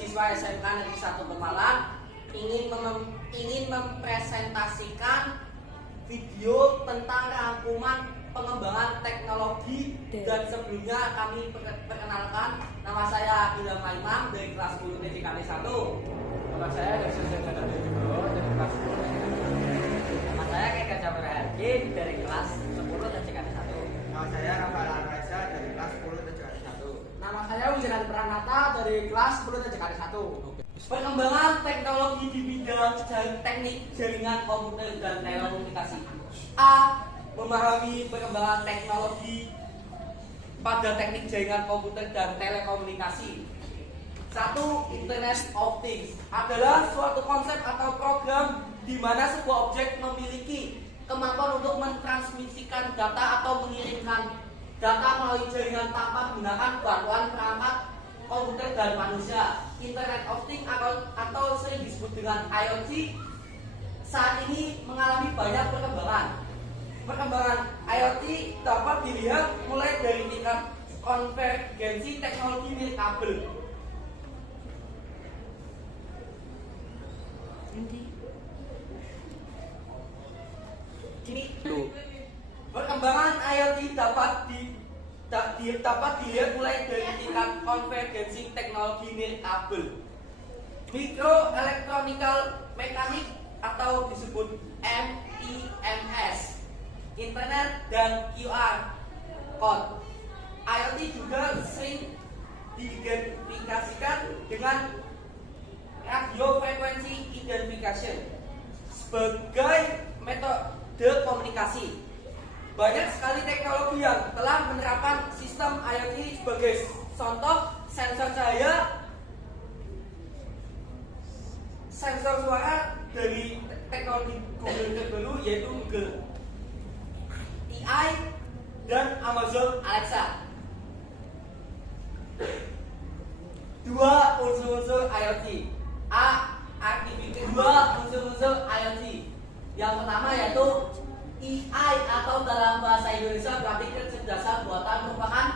siswa SMK Negeri 1 Pemalang ingin mempresentasikan video tentang rangkuman pengembangan teknologi. Dan sebelumnya kami perkenalkan, nama saya Ilham Imam dari kelas 10 TJKD 1. Nama saya Dr. Jendra Wibowo dari kelas 10 TJKD 1. Nama saya Keka Jabar Hergi dari kelas 10 TJKD 1. Nama saya Rafael Raja dari kelas 10 TJKD 1. Nama saya Wijaran Pranata dari kelas 10 TJKD 1. Perkembangan teknologi di bidang teknik jaringan komputer dan telekomunikasi. A. Memahami perkembangan teknologi pada teknik jaringan komputer dan telekomunikasi. 1. Internet of Things adalah suatu konsep atau program di mana sebuah objek memiliki kemampuan untuk mentransmisikan data atau mengirimkan data melalui jaringan tanpa menggunakan bantuan perangkat komputer dan manusia. Internet of Things atau sering disebut dengan IoT saat ini mengalami banyak perkembangan. Perkembangan IoT dapat dilihat mulai dari tingkat konvergensi teknologi nirkabel. Perkembangan IoT dapat dilihat mulai dari tingkat konvergensi teknologi nirkabel, microelectronical mechanic atau disebut MEMS, internet dan QR code. IoT juga sering diidentifikasikan dengan radio frequency identification sebagai metode komunikasi. Banyak sekali teknologi yang telah menerapkan sistem IoT sebagai contoh sensor cahaya, sensor suara dari teknologi Google terbaru yaitu Google AI dan Amazon Alexa. 2 unsur-unsur IoT. Dua unsur-unsur IoT. Yang pertama yaitu AI atau dalam bahasa Indonesia berarti kecerdasan buatan, merupakan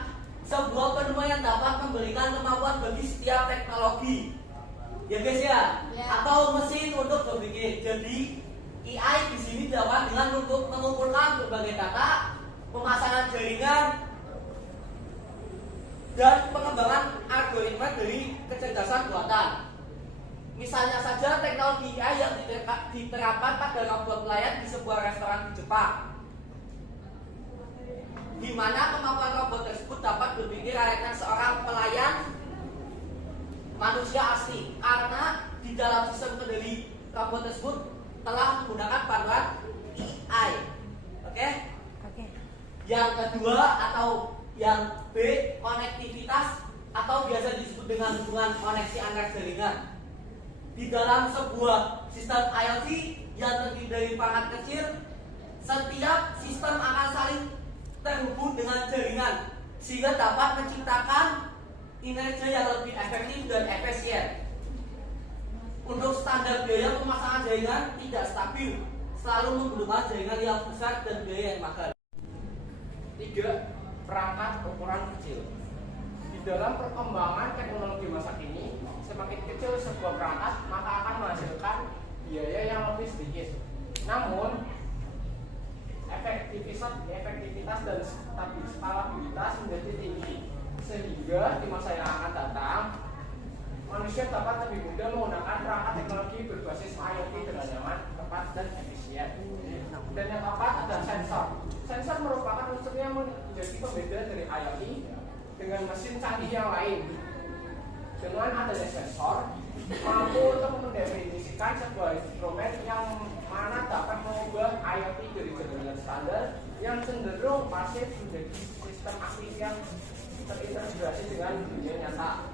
sebuah penemuan yang dapat memberikan kemampuan bagi setiap teknologi. Ya guys ya, atau mesin untuk berpikir. Jadi AI di sini dapat dengan untuk mengumpulkan berbagai data, pemasangan jaringan, dan pengembangan algoritma dari kecerdasan buatan. Misalnya saja teknologi AI yang diterapkan pada robot pelayan di sebuah restoran di Jepang, di mana kemampuan robot tersebut dapat berpikir layaknya seorang pelayan manusia asli, karena di dalam sistem kendali robot tersebut telah menggunakan bantuan AI. Oke? Yang kedua atau yang B, konektivitas atau biasa disebut dengan hubungan koneksi antar jaringan. Di dalam sebuah sistem IoT yang terdiri dari perangkat kecil, setiap sistem akan saling terhubung dengan jaringan sehingga dapat menciptakan kinerja yang lebih efektif dan efisien. Untuk standar biaya pemasangan jaringan tidak stabil, selalu menggunakan jaringan yang besar dan biaya yang mahal. 3. Perangkat ukuran kecil. Di dalam perkembangan teknologi masa kini, semakin kecil sebuah perangkat maka akan menghasilkan biaya yang lebih sedikit. Namun, efektivitas dan stabilitas menjadi tinggi, sehingga di masa yang akan datang manusia dapat lebih mudah menggunakan perangkat teknologi berbasis IoT dengan nyaman, tepat, dan efisien. Dan yang keempat adalah sensor. Sensor merupakan unsur yang menjadi pembeda dari IoT dengan mesin canggih yang lain. Dengan adanya sensor, mampu untuk mendefinisikan sebuah instrumen yang mana dapat mengubah IoT dari jaringan standar yang cenderung pasif menjadi sistem aktif yang terintegrasi dengan dunia nyata.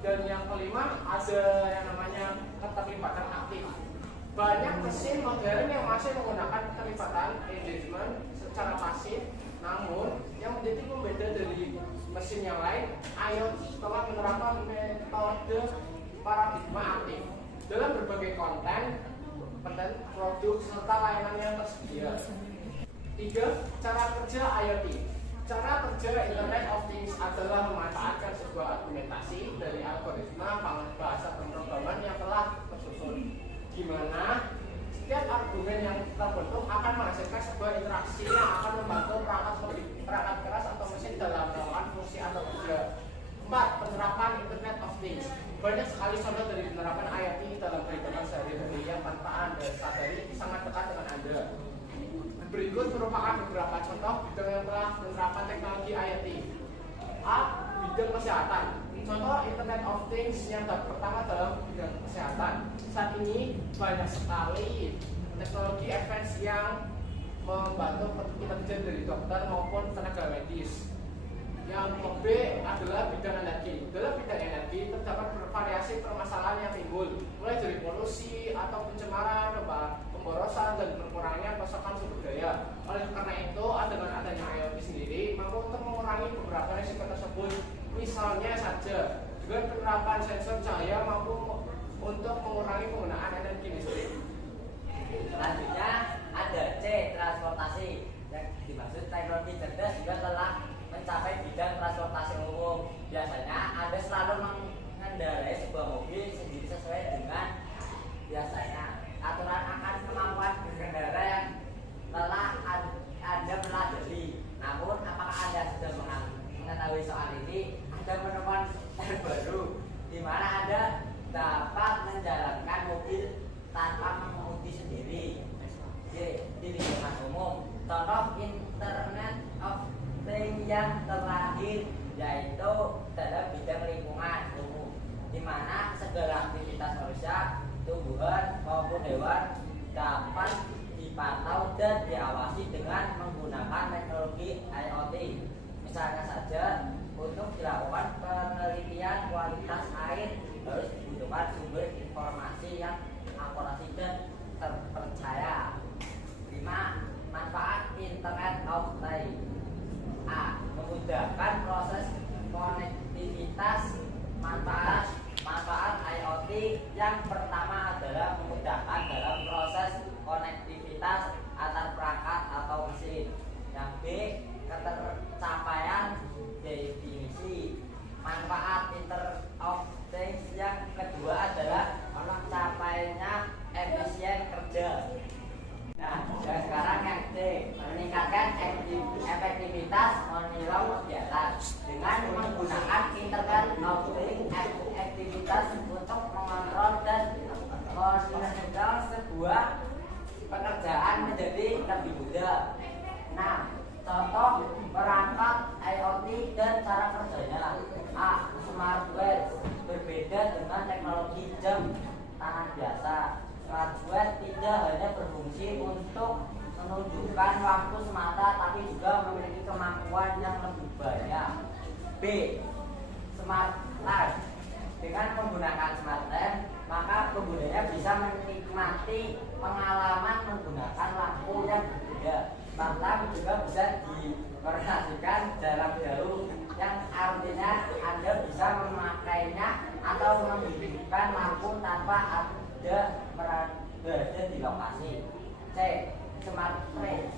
Dan yang kelima ada yang namanya keterlibatan aktif. Banyak mesin modern yang masih menggunakan keterlibatan engagement secara pasif, namun yang menjadi pembeda dari mesin yang lain, IoT telah menerapkan metode paradigma aktif dalam berbagai konten, produk serta layanan yang tersedia. 3. Cara kerja IoT. Cara kerja Internet of Things adalah memanfaatkan sebuah argumentasi dari algoritma bahasa pemrograman yang telah tersusun, di mana setiap argumen yang terbentuk akan menghasilkan sebuah interaksi yang akan membantu perangkat keras atau mesin dalam melakukan fungsi atau kerja. 4. Penerapan Internet of Things. Banyak sekali contoh dari penerapan IoT dalam kehidupan sehari-hari yang tanpa Anda sadari sangat dekat dengan Anda. Berikut merupakan beberapa contoh bidang yang telah menerapkan teknologi IoT. A. Bidang kesehatan. Contoh Internet of Things yang pertama dalam bidang kesehatan. Saat ini banyak sekali teknologi advance yang membantu pekerjaan dari dokter maupun tenaga medis. Yang B adalah bidang energi. Dalam bidang energi terdapat bervariasi permasalahan yang timbul, mulai dari polusi atau pencemaran, pemborosan, dan berkurangnya pasokan sumber daya. Oleh karena itu, dengan adanya IoT sendiri mampu untuk mengurangi beberapa risiko tersebut. Misalnya saja, dengan penerapan sensor cahaya mampu untuk mengurangi penggunaan energi listrik. Selanjutnya ada C, transportasi. Yang dimaksud teknologi cerdas juga telah mencapai bidang transportasi umum. Biasanya Anda selalu mengendarai sebuah mobil sendiri sesuai dengan biasanya aturan akan kemampuan berkendara yang telah Anda pelajari. Namun apakah Anda sudah mengetahui soal ini? Anda menemukan terbaru di mana Anda dapat menjalankan mobil tanpa mengemudi sendiri. Di lingkungan umum. Contoh Internet of Things yang terakhir yaitu dalam bidang lingkungan umum, di mana segala aktivitas manusia, tumbuhan maupun hewan dapat dipantau dan diawasi dengan menggunakan teknologi IoT. Misalnya saja, untuk dilakukan penelitian kualitas air harus dibutuhkan sumber informasi yang akurasi dan terpercaya. 5. Manfaat Internet of Things. A. Memudahkan proses konektivitas. Manfaat IoT yang pertama adalah memudahkan dalam proses konektivitas antar perangkat atau mesin. Yang B. Ketercapaian definisi. Manfaat Internet of Things yang kedua adalah mencapainya efisien kerja. Nah, dan sekarang yang C, meningkatkan efektivitas menilai kegiatan dengan menggunakan Internet of Things aktivitas untuk mengontrol dan mengendalikan sebuah pekerjaan menjadi lebih mudah. Nah, contoh perangkat IoT dan cara kerjanya. A. Smart watch. Berbeda dengan teknologi jam tangan biasa. Smart watch tidak hanya berfungsi untuk menunjukkan waktu semata, tapi juga memiliki kemampuan yang lebih banyak. B. Smart light. Dengan menggunakan smart light, maka penggunanya bisa menikmati pengalaman menggunakan lampu yang berbeda. Smart light juga bisa dioperasikan jarak jauh, yang artinya Anda bisa memakainya atau menghidupkan lampu tanpa Anda berada di lokasi. C. Smart fridge.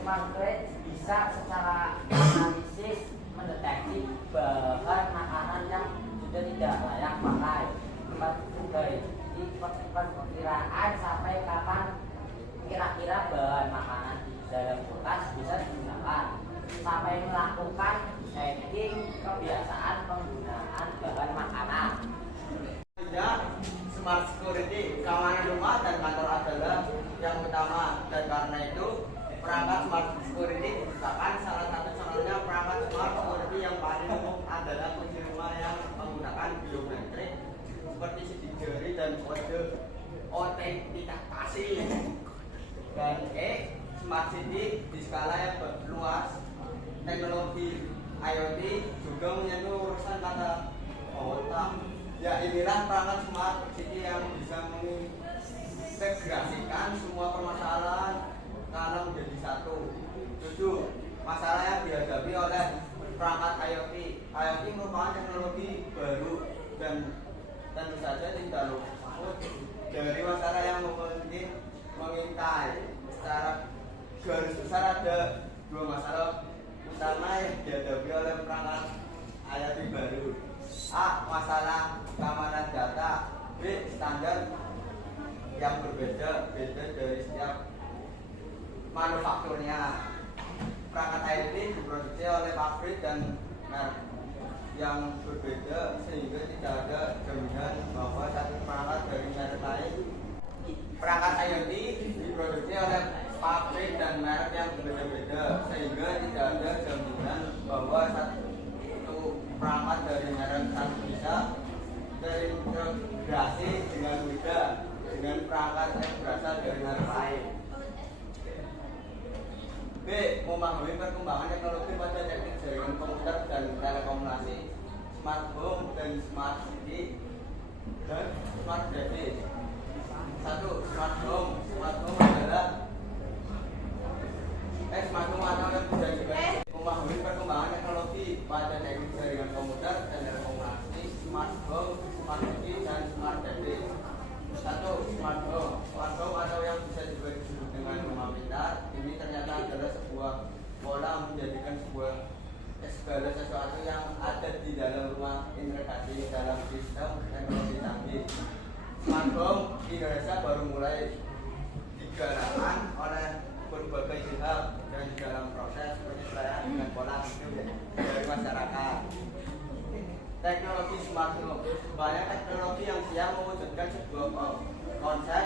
Smart fridge bisa secara analisis mendeteksi bahan makanan yang sudah tidak layak pakai. Di perkiraan sampai kapan kira-kira bahan makanan di dalam kulkas bisa digunakan, sampai melakukan checking kebiasaan penggunaan bahan makanan. Smart security, keamanan rumah dan kantor adalah yang utama, dan karena itu perangkat smart security merupakan salah satu contohnya. Perangkat smart security yang paling umum adalah kunci rumah yang menggunakan biometrik seperti sidik jari dan kode autentikasi. Dan E. Smart city, di skala yang luas, teknologi IoT juga menyentuh urusan tata kota. Ya, inilah perangkat smart city yang bisa mengintegrasikan semua permasalahan karena menjadi satu. 7. Masalah yang dihadapi oleh perangkat IoT. IoT merupakan teknologi baru dan tentu saja tidak luput dari masalah yang mungkin mengintai. Secara garis besar ada dua masalah utama yang dihadapi oleh perangkat IoT baru. A. Masalah keamanan data. B. Standar yang beda dari setiap manufakturnya. Perangkat IoT diproduksi oleh pabrik dan merek yang berbeda sehingga tidak ada jaminan bahwa satu perangkat dari merek lain. Perangkat IoT diproduksi oleh pabrik dan merek yang berbeda-beda sehingga tidak ada jaminan bahwa satu perangkat dari merek satu bisa terintegrasi dengan mudah dengan perangkat yang berasal dari merek lain. B. Memahami perkembangan teknologi pada teknik jaringan komputer dan telekomunikasi, smart home dan smart city dan smart device. 1. Smart home. Smart home adalah smart home atau yang bisa juga memahami perkembangan teknologi pada teknik jaringan komputer dan telekomunikasi, smart home, smart city dan smart device. 1. Smart home. Smart home atau yang bisa juga disebut dengan rumah pintar ini ternyata adalah sebuah pola menjadikan segala sesuatu yang ada di dalam rumah integrasi dalam sistem teknologi canggih. Smart home di Indonesia baru mulai digalakkan oleh berbagai pihak dan dalam proses penyesuaian dengan pola hidup dari masyarakat. Teknologi smart home banyak teknologi yang siap mewujudkan sebuah konsep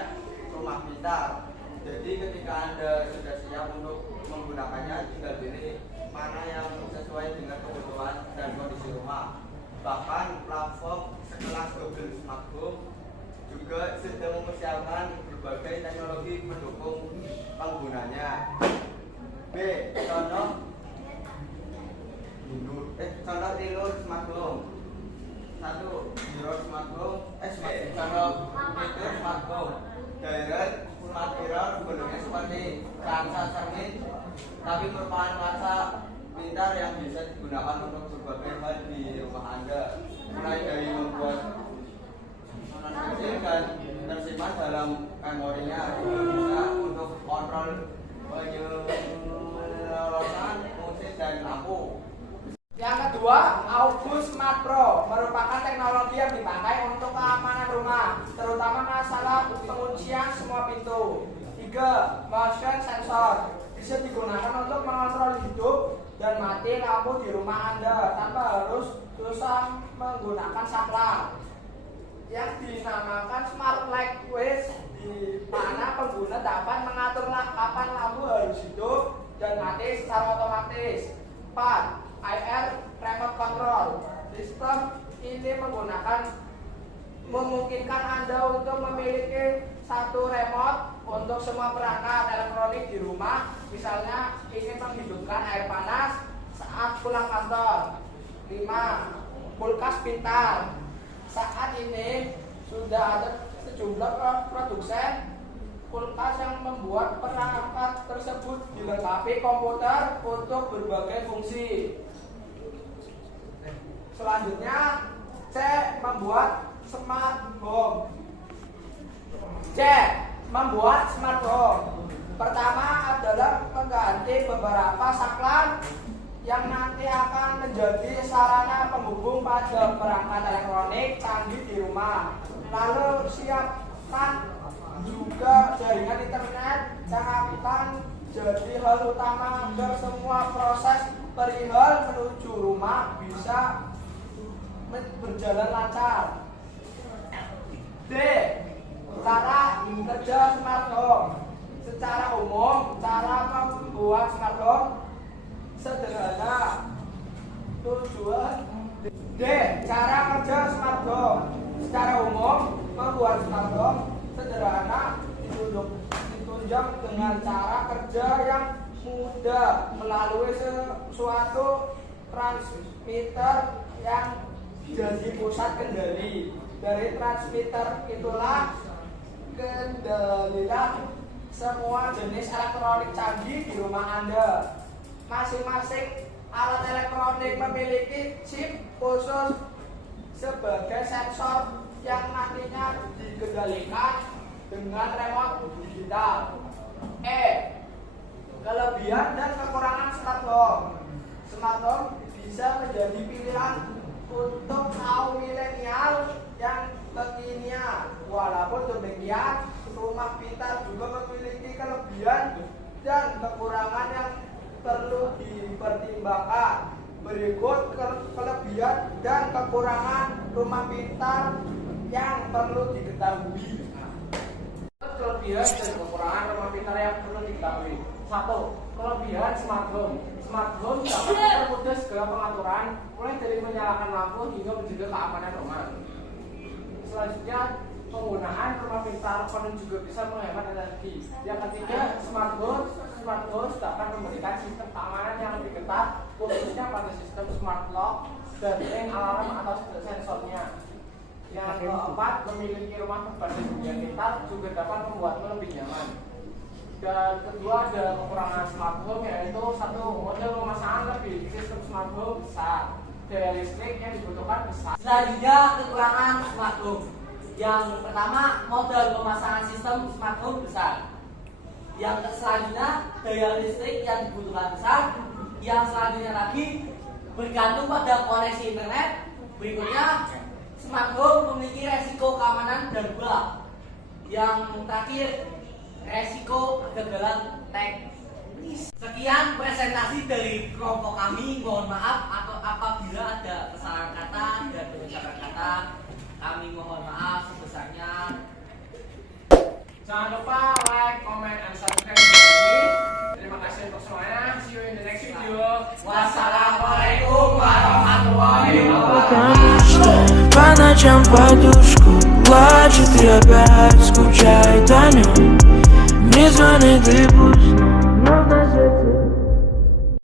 rumah pintar. Jadi ketika Anda sudah siap untuk menggunakannya, tinggal pilih mana yang sesuai dengan kebutuhan dan kondisi rumah. Bahkan platform sekelas Google Smart Home juga sedang mempersiapkan berbagai teknologi pendukung penggunanya. B. Contoh tidur smart home. 1. Tidur smart home. Contoh tidur smart home. Daerah smart tidur bentuknya seperti kaca cermin, tapi merupakan kaca pintar yang bisa digunakan untuk berbagai hal di rumah Anda, mulai dari membuat kecil dan tersimpan dalam memorinya, juga bisa untuk kontrol penyelorosan musik dan lampu. Yang kedua, August Smart Pro merupakan teknologi yang dipakai untuk keamanan rumah, terutama masalah penguncian semua pintu. 3. Motion sensor bisa digunakan untuk mengontrol hidup dan mati lampu di rumah Anda tanpa harus susah menggunakan saklar. Yang dinamakan Smart Light Switch, di mana pengguna dapat mengatur kapan lampu harus hidup dan mati secara otomatis. 4. IR Remote Control. Sistem ini memungkinkan Anda untuk memiliki satu remote untuk semua perangkat elektronik di rumah. Misalnya ingin menghidupkan air panas saat pulang kantor. 5. Kulkas pintar. Saat ini sudah ada sejumlah produsen kulkas yang membuat perangkat tersebut dilengkapi komputer untuk berbagai fungsi. Selanjutnya, C. Membuat smart home. C. Membuat smart home. Pertama adalah mengganti beberapa saklar yang nanti akan menjadi sarana penghubung pada perangkat elektronik canggih di rumah. Lalu siapkan juga jaringan internet yang akan jadi hal utama agar semua proses perihal menuju rumah bisa berjalan lancar. D. Cara kerja smart home. Secara umum, cara membuat smart home sederhana. Tujuan D. Cara kerja smart home. Secara umum, membuat smart home sederhana ditunjang dengan cara kerja yang mudah melalui suatu transmitter yang jadi pusat kendali. Dari transmitter itulah kendalilah semua jenis elektronik canggih di rumah Anda. Masing-masing alat elektronik memiliki chip khusus sebagai sensor yang nantinya dikendalikan dengan remote digital. E. Kelebihan dan kekurangan smart home. Smart home bisa menjadi pilihan untuk kaum milenial yang kekinian. Walaupun demikian, rumah pintar juga memiliki kelebihan dan kekurangan yang perlu dipertimbangkan. Berikut kelebihan dan kekurangan rumah pintar yang perlu diketahui. Kelebihan dan kekurangan rumah pintar yang perlu diketahui. 1. Kelebihan smart home. Smart home dapat mempermudah segala pengaturan, mulai dari menyalakan lampu hingga menjaga keamanan rumah. Selanjutnya, penggunaan rumah pintar penuh juga bisa menghemat energi. Yang ketiga, smart home dapat memberikan sistem keamanan yang lebih ketat, khususnya pada sistem smart lock dan ring alarm atau sensornya. Yang keempat, memiliki rumah berbasis dunia pintar juga dapat membuatmu lebih nyaman. Dan kedua, ada kekurangan smart home, yaitu 1. Model pemasangan lebih sistem smart home besar, daya listrik yang dibutuhkan besar. Selanjutnya kekurangan smart home. Yang pertama, model pemasangan sistem smart home besar. Yang selanjutnya, daya listrik yang dibutuhkan besar. Yang selanjutnya lagi, bergantung pada koneksi internet. Berikutnya, smart home memiliki resiko keamanan dan bug. Yang terakhir, resiko kegagalan teknis. Sekian presentasi dari kelompok kami. Mohon maaf atau apabila ada kesalahan kata dan pengucapan kata, kami mohon maaf sebesarnya. Jangan lupa like, comment, and subscribe video ini. Terima kasih untuk semuanya. See you in the next video. Wassalamualaikum warahmatullahi wabarakatuh. По ночам подушку плачет и опять скучает о нем. Не звони, ты пусть